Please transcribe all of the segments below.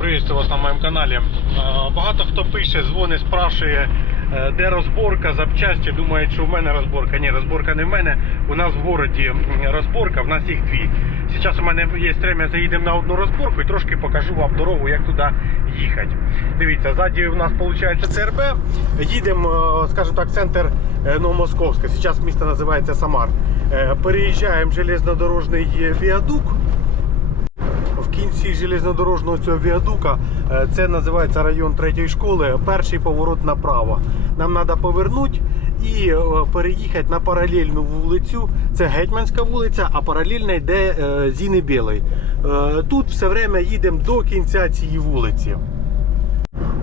Приветствую вас на моєму каналі. Е, Багато хто пише, дзвонить, спрашує, е, де розборка, запчасті. Думають, що в мене розборка. Ні, розборка не в мене. У нас в городі м, розборка, в нас їх дві. Зараз у мене є время, заїдемо на одну розборку і трошки покажу вам дорогу, як туди їхати. Дивіться, ззаді у нас виходить ЦРБ. Їдемо, е, скажімо так, центр е, Новомосковська. Зараз місто називається Самар. Переїжджаємо железнодорожний віадук кінці железнодорожного цього віадука. е, Це називається район третьої школи. Перший поворот направо. Нам треба повернути і е, переїхати на паралельну вулицю. Це Гетьманська вулиця, а паралельна йде е, Зіни Білий. Тут все время їдемо до кінця цієї вулиці.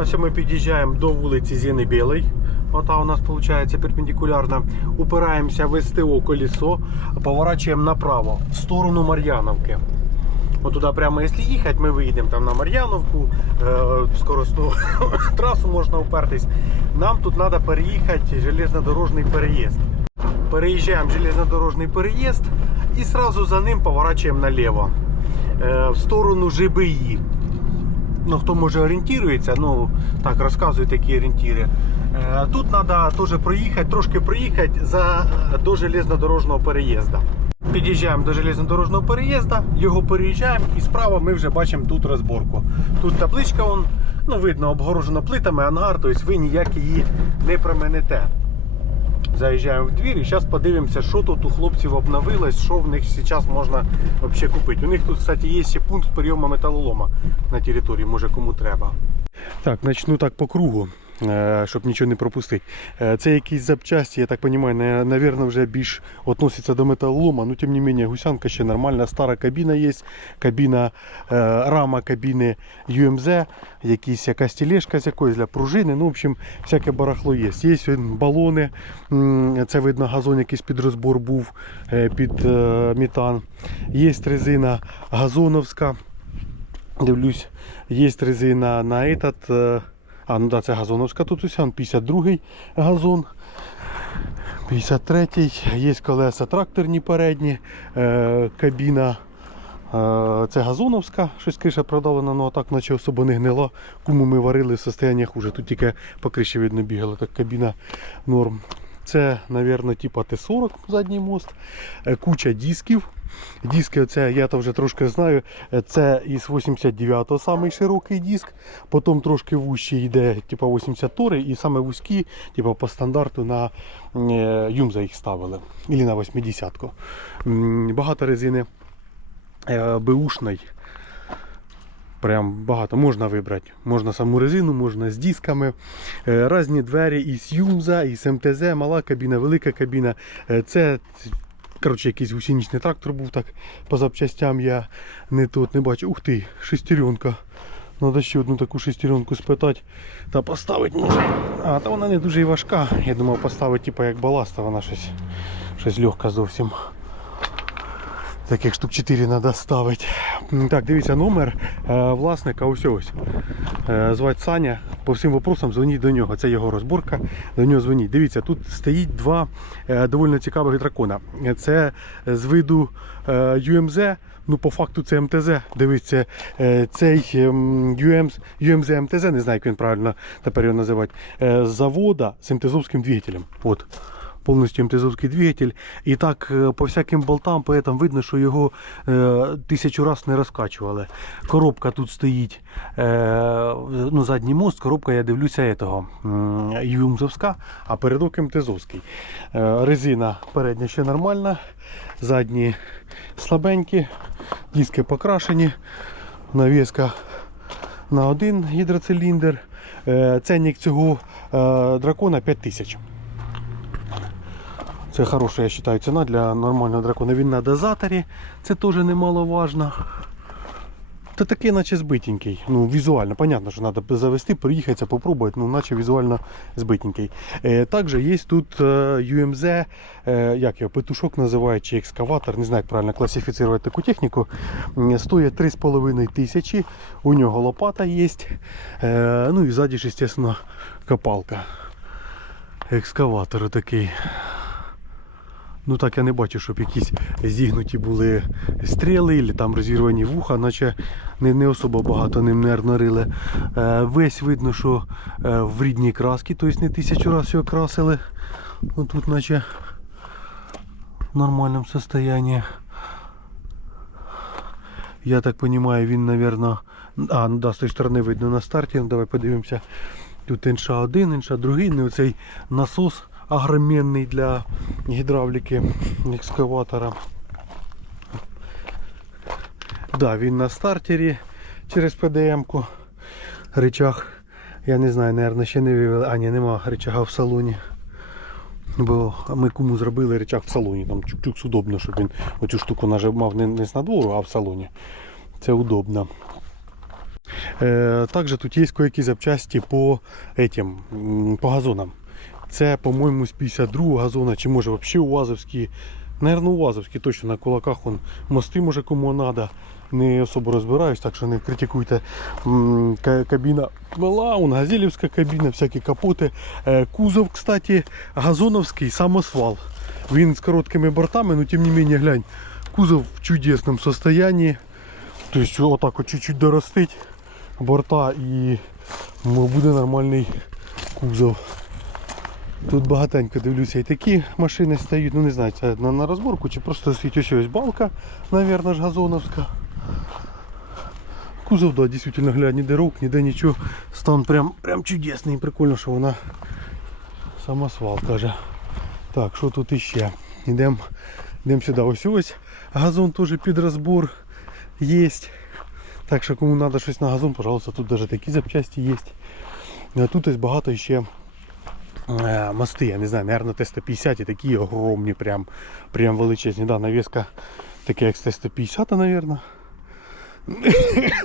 Ось ми під'їжджаємо до вулиці Зіни Білий. Ота у нас виходить перпендикулярно. Упираємося в СТО колесо, поворачуємо направо в сторону Мар'яновки. От туди прямо, якщо їхати, ми виїдемо там на Мар'яновку, в скоростну трасу можна упертись. Нам тут треба переїхати железнодорожний переїзд. Переїжджаємо железнодорожний переїзд і одразу за ним поворачуємо наліво е, в сторону ЖБІ. Ну, хто може орієнтується, ну так розказують такі орієнтири. Е, Тут треба теж проїхати, трошки проїхати за, до железнодорожного переїзду. Під'їжджаємо до железнодорожного переїзду, його переїжджаємо і справа ми вже бачимо тут розборку. Тут табличка, вон, ну видно, обгорожена плитами, ангар, тобто ви ніяк її не променете. Заїжджаємо в двір і зараз подивимося, що тут у хлопців обновилось, що в них зараз можна взагалі купити. У них тут, кстати, є ще пункт прийому металолома на території, може кому треба. Так, почну так по кругу, щоб нічого не пропустити. Е, Це якісь запчасті, я так розумію, напевно, вже більш відносяться до металолома, але тим не менше гусянка ще нормальна, стара кабіна є, кабіна, е, рама кабіни UMZ, якісь якась тележка з якоїсь для пружини, ну, в общем, всяке барахло є. Є балони, це видно, газон якийсь під розбор був е, під е, метан. Є резина газоновська. Дивлюсь, є резина на этот. А, ну да, це газоновська тут уся, 52-й газон. 53-й, є колеса тракторні передні, е, кабіна. е, Це газоновська, щось криша продавлена, ну а так наче особо не гнила. Кому ми варили в состоянні хуже. Тут тільки по криші видно бігала, так кабіна норм. Це, мабуть, типа Т-40 задній мост, Е, куча дисків. Диски, оце я то вже трошки знаю. Це із 89-го самий широкий диск, потім трошки вущий йде, типа 82 і саме вузькі, типа по стандарту на е, Юмза їх ставили. Ілі на 80-ку. Багато резини е, беушної. Прям багато можна вибрати. Можна саму резину, можна з дисками. Е, Різні двері із Юмза, із МТЗ, мала кабіна, велика кабіна. Це коротше, якийсь гусінічний трактор був так по запчастям. Я не тут не бачу. Ух ти, шестеренка. Надо ще одну таку шестеренку спитати та поставити може. А, та вона не дуже і важка. Я думав поставити типу, як баласта, вона щось, щось легка зовсім. Таких штук 4 треба ставити. Так, дивіться, номер е, власника ось. Е, звати Саня. По всім вопросам дзвоніть до нього. Це його розборка. До нього дзвоніть. Дивіться, тут стоїть два е, доволі цікавих дракона. Це з виду UMZ. Ну, по факту це МТЗ. Дивіться, е, цей ем, UMZ, UMZ МТЗ, не знаю, як він правильно тепер його називати, завода з МТЗовським двигателем. От повністю МТЗовський двигатель. І так е, по всяким болтам, поэтому видно, що його е, тисячу раз не розкачували. Коробка тут стоїть, е, ну, задній мост, коробка, я дивлюся, этого, м, Юмзовська, а передок МТЗовський. Е, резина передня ще нормальна, задні слабенькі, диски покрашені, навіска на один гідроциліндр. Е, Ценник цього е, дракона 5000. Це хороша, я вважаю, ціна для нормального дракона. Він на дозаторі, це теж немаловажно. Та такий, наче збитенький. Ну, візуально, понятно, що треба завести, приїхатися, попробувати, ну, наче візуально збитенький. Е, також є тут е, UMZ, е, як його, петушок називають, чи екскаватор, не знаю, як правильно класифікувати таку техніку. Стоїть 3,5 тисячі, у нього лопата є. Е, ну і ззаді, звісно, копалка. Екскаватор такий. Ну так я не бачу, щоб якісь зігнуті були стріли, або там розірвані вуха, наче не, не особо багато ним не нарили. Е, весь видно, що е, в рідній краски, тобто не тисячу разів його красили. Отут наче в нормальному состоянии. Я так понимаю, він, наверное... А, ну да, з тої сторони видно на старті. Ну, давай подивимося. Тут інша один, інша другий. Ну, оцей насос огроменний для гідравліки екскаватора. Да, він на стартері через ПДМ-ку. Рычаг. Я не знаю, наверное, ще не вивели. А, ні, нема рычага в салоні. Бо ми кому зробили рычаг в салоні. Там чук-чук удобно, щоб він оцю штуку нажимав не, не з надвору, а в салоні. Це удобно. Е, також тут є кое-які запчасті по, этим, м, по газонам. Це, по-моєму, з 52 газона, чи може взагалі УАЗовські. Наверно, УАЗовські точно на кулаках он мости може кому треба. Не особо розбираюсь, так що не критикуйте. Кабіна мала, он газелівська кабіна, всякі капоти. Е, Кузов, кстати, газоновський самосвал. Він з короткими бортами, но тим не менее, глянь, кузов в чудесному состоянии. Тобто отак от чуть-чуть доростить борта і ну, буде нормальний кузов. Тут багатенько дивлюся і такі машини стають, ну не знаю, це на, на розборку чи просто стоїть ось ось балка, навірно ж газоновська. Кузов, да, дійсно глянь, ніде рук, ніде нічого. Стан прям, прям чудесний, прикольно, що вона самосвал каже. Так, що тут іще? Йдемо йдем сюди. Ось ось газон теж під розбор є. Так що кому треба щось на газон, пожалуйста, тут навіть такі запчасті є. А Тут ось багато ще е, мости, я не знаю, наверное, Т-150 і такі огромні, прям, прям величезні. Да, навіска таке як з Т-150, наверное.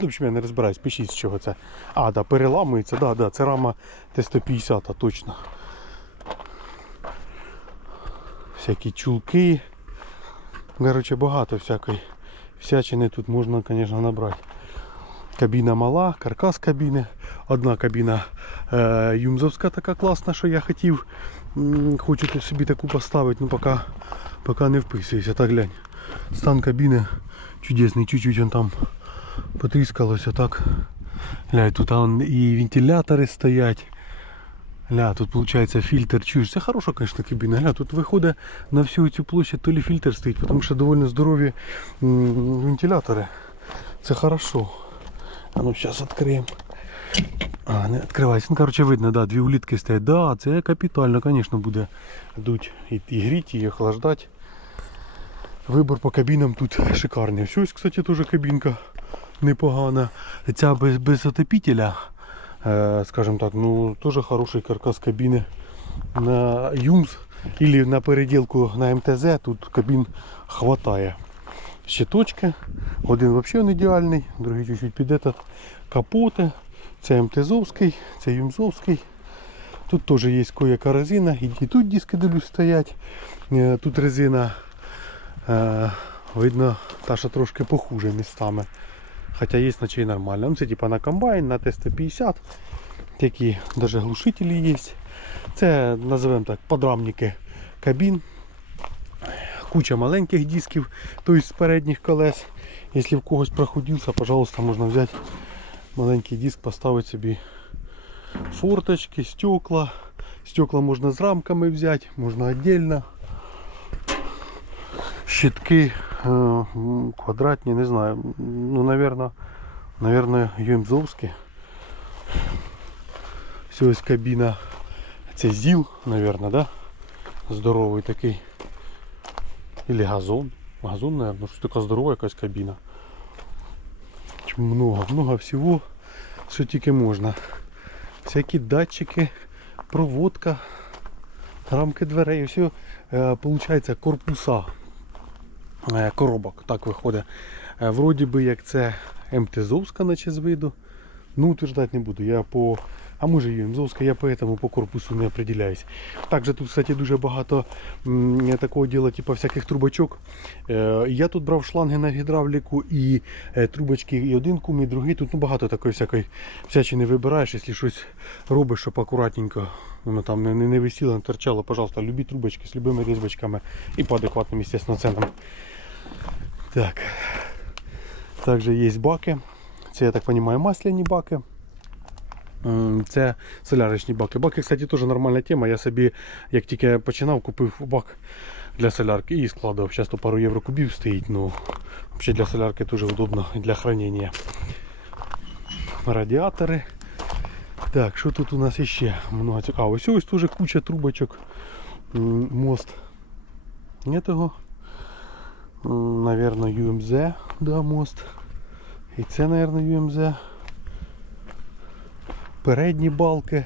В общем, я не розбираюсь, пишіть з чого це. А, да, переламується, да, да, це рама Т-150, точно. Всякі чулки. Короче, багато всякої всячини тут можна, звісно, набрати. Кабіна мала, каркас кабіни. Одна кабіна е, юмзовська така класна, що я хотів. Хочу собі таку поставити, ну поки, поки не вписуюся. Так глянь. Стан кабіни чудесний, чуть-чуть он там потріскалося так. Глянь, тут он і вентилятори стоять. Ля, тут виходить фільтр. Чуєш, це хороша, конечно, кабіна. Гля, тут виходить на всю цю площадь, то ли фільтр стоїть, тому що доволі здорові вентилятори. Це хорошо. А ну зараз відкриємо. А, не відкривається. Ну, короче, видно, да, дві улітки стоять. Да, це капітально, звісно, буде дуть і, і гріти, і охлаждати. Вибор по кабінам тут шикарний. Ось, ось, кстати, теж кабінка непогана. Ця без, без отопителя, э, скажем так, ну тоже хороший каркас кабины на ЮМС или на переделку на МТЗ тут кабін хватає. Щиточки, один взагалі ідеальний, другий чуть-чуть під этот. Капоти, це МТЗовський, це ЮМЗовський. Тут теж є кояка резина, і, тут диски дивлюсь стоять. Е, Тут резина е, видно, та що трошки похуже містами. Хоча є наче і нормально. Ну, це типа на комбайн, на Т-150. Такі навіть глушителі є. Це називаємо так подрамники кабін. Куча маленьких дисків, тобто з передніх колес. Якщо в когось проходився, пожалуйста, можна взяти маленький диск, поставити собі форточки, стекла. Стекла можна з рамками взяти, можна віддільно. Щитки е, квадратні, не знаю. Ну, наверное, наверное, ЮМЗовські. Все ось кабіна. Це ЗІЛ, наверное, да? Здоровий такий. Или газон. Газон, наверное, що така здорова якась кабіна. Чому Много, много всього, що тільки можна. Всякі датчики, проводка, рамки дверей, все, е, корпуса е, коробок, так виходить. Е, Вроді би як це МТЗовська, наче з виду. Ну, утверждати не буду. Я по а може ЮМЗовська, я поэтому по корпусу не определяюсь. Також тут, кстати, дуже багато такого діла, типу всяких трубочок. Е, Я тут брав шланги на гідравліку і е, трубочки і один кум, і другий. Тут ну, багато такої всякої всячини вибираєш, якщо щось робиш, щоб акуратненько воно там не, не, висіло, не торчало, пожалуйста, любі трубочки з любими різьбочками і по адекватним, естественно, ценам. Так. Також є баки. Це, я так розумію, масляні баки. Це солярочні баки. Баки, кстати, теж нормальна тема. Я собі, як тільки починав, купив бак для солярки і складував. Зараз то пару євро кубів стоїть, ну взагалі для солярки дуже удобно для хранення. Радіатори. Так, що тут у нас ще? Много цікаво. Ось ось теж куча трубочок. Мост. Нет його. М, Наверно, UMZ, да, мост. І це, наверно, UMZ. Передні балки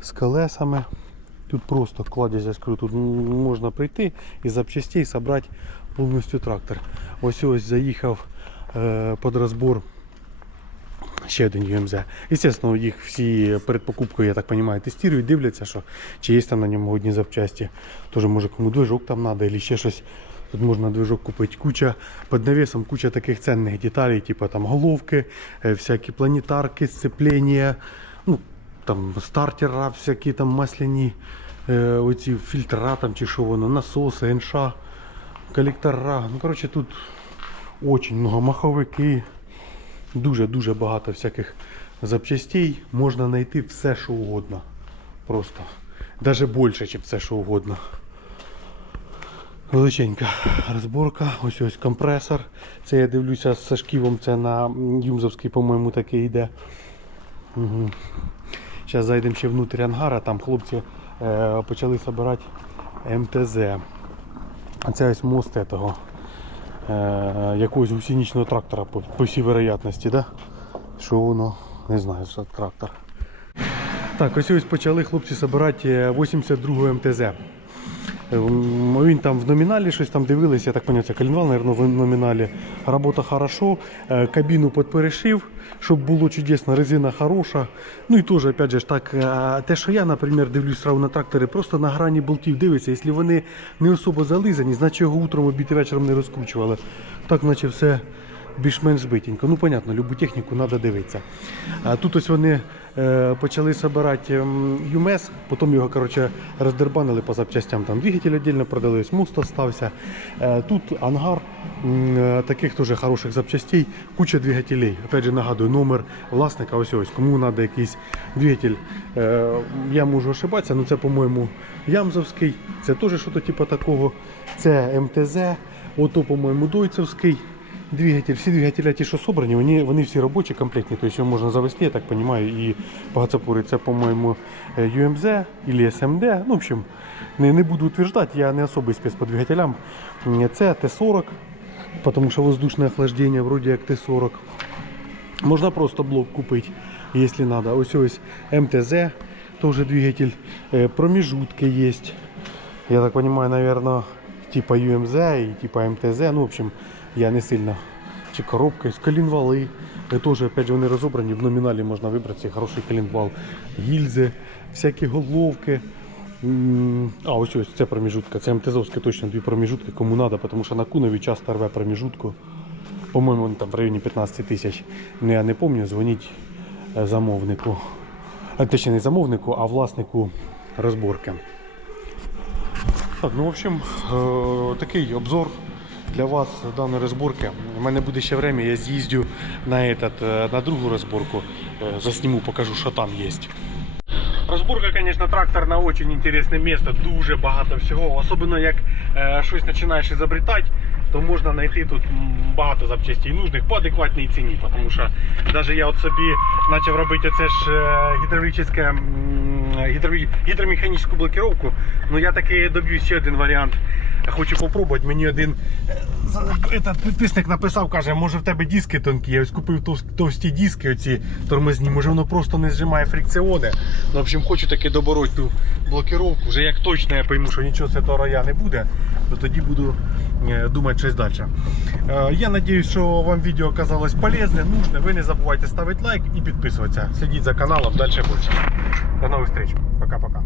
з колесами. Тут просто кладезь, я скажу, тут можна прийти і запчастей зібрати повністю трактор. Ось ось заїхав е, під розбор ще один UMZ. Естественно, їх всі перед покупкою, я так розумію, тестують, дивляться, що чи є там на ньому одні запчасті. Тоже може кому движок там треба, або ще щось. Тут можна движок купити. Куча під навісом, куча таких цінних деталей, типу там головки, е, всякі планетарки, сцеплення, ну, там стартера, всякі там масляні, е, оці фільтра там чи що воно, насоси, НШ, колектора. Ну, коротше, тут очень много маховики. Дуже-дуже багато всяких запчастей. Можна знайти все, що угодно. Просто. Даже більше, ніж все, що угодно. Величенька розборка. Ось ось компресор. Це я дивлюся з шківом, це на Юмзовський, по-моєму, такий йде. Угу. Зараз зайдемо ще внутрі ангара, там хлопці е, почали збирати МТЗ. А це ось мост этого, е, якогось гусеничного трактора по, по всій вероятності, да? Що воно? Не знаю, що трактор. Так, ось ось почали хлопці збирати 82 МТЗ. Він там в номіналі щось там дивилися, я так поняв, це коленвал, мабуть, в номіналі. Робота хорошо, е, кабіну підперешив, щоб було чудесно, резина хороша. Ну і теж, опять же, так, е, те, що я, наприклад, дивлюсь на трактори, просто на грані болтів дивиться, якщо вони не особо зализані, значить його утром обід і вечором не розкручували. Так, наче все більш-менш збитенько. Ну, понятно, любу техніку треба дивитися. Тут ось вони почали збирати ЮМЕС, потім його коротше, роздербанили по запчастям. Там двигатель віддільно продали, мост остався. Е, тут ангар е, таких теж хороших запчастей, куча двигателей. Опять же нагадую, номер власника, ось ось, кому треба якийсь двигатель. Е, я можу ошибатися, але це, по-моєму, Ямзовський, це теж щось типу такого. Це МТЗ, ото, по-моєму, Дойцевський. Двигатель, всі двигателя, ті, що собрані, вони, вони всі робочі, комплектні, тобто його можна завести, я так розумію, і багацапури. Це, по-моєму, UMZ або SMD. Ну, в общем, не, не буду утверждати, я не особий спец по двигателям. Це Т-40, тому що воздушне охлаждення, вроді як Т-40. Можна просто блок купити, якщо треба. Ось ось МТЗ, теж двигатель. Е, Промежутки є. Я так понимаю, наверное, типа UMZ и типа МТЗ. Ну, в общем, я не сильно. Чи коробка, з колінвали. Е, Теж, опять же, вони розобрані, в номіналі можна вибрати цей хороший колінвал. Гільзи, всякі головки. А, ось ось, це проміжутка. Це МТЗовські точно дві проміжутки, кому треба, тому що на Кунові часто рве проміжутку. По-моєму, вони там в районі 15 тисяч. Ну, я не пам'ятаю, дзвоніть е, замовнику. А, точніше, не замовнику, а власнику розборки. Так, ну в общем, е, такий обзор для вас даної розборки. У мене буде ще время, я з'їздю на, этот, е, на другу розборку, е, засніму, покажу, що там є. Розборка, звісно, тракторна дуже інтересне місце, дуже багато всього. Особливо як е, щось починаєш ізобретати, то можна знайти тут багато запчастей нужних по адекватній ціні. Тому що навіть я от собі почав робити оце ж е, гідравлічне, гідромеханічну блокировку. Ну я таки доб'юсь ще один варіант. Хочу попробувати. Мені один е, этот підписник написав, каже, може в тебе диски тонкі. Я ось купив товс- товсті диски, оці тормозні, може воно просто не зжимає фрикціони. Ну, в общем, хочу таки добороть ту блокировку. Вже як точно я пойму, що нічого з цього рая не буде, то тоді буду е, думати щось далі. Е, Я сподіваюся, що вам відео оказалось полезне, нужне. Ви не забувайте ставити лайк і підписуватися. Слідіть за каналом, далі більше. До нових встреч. Пока-пока.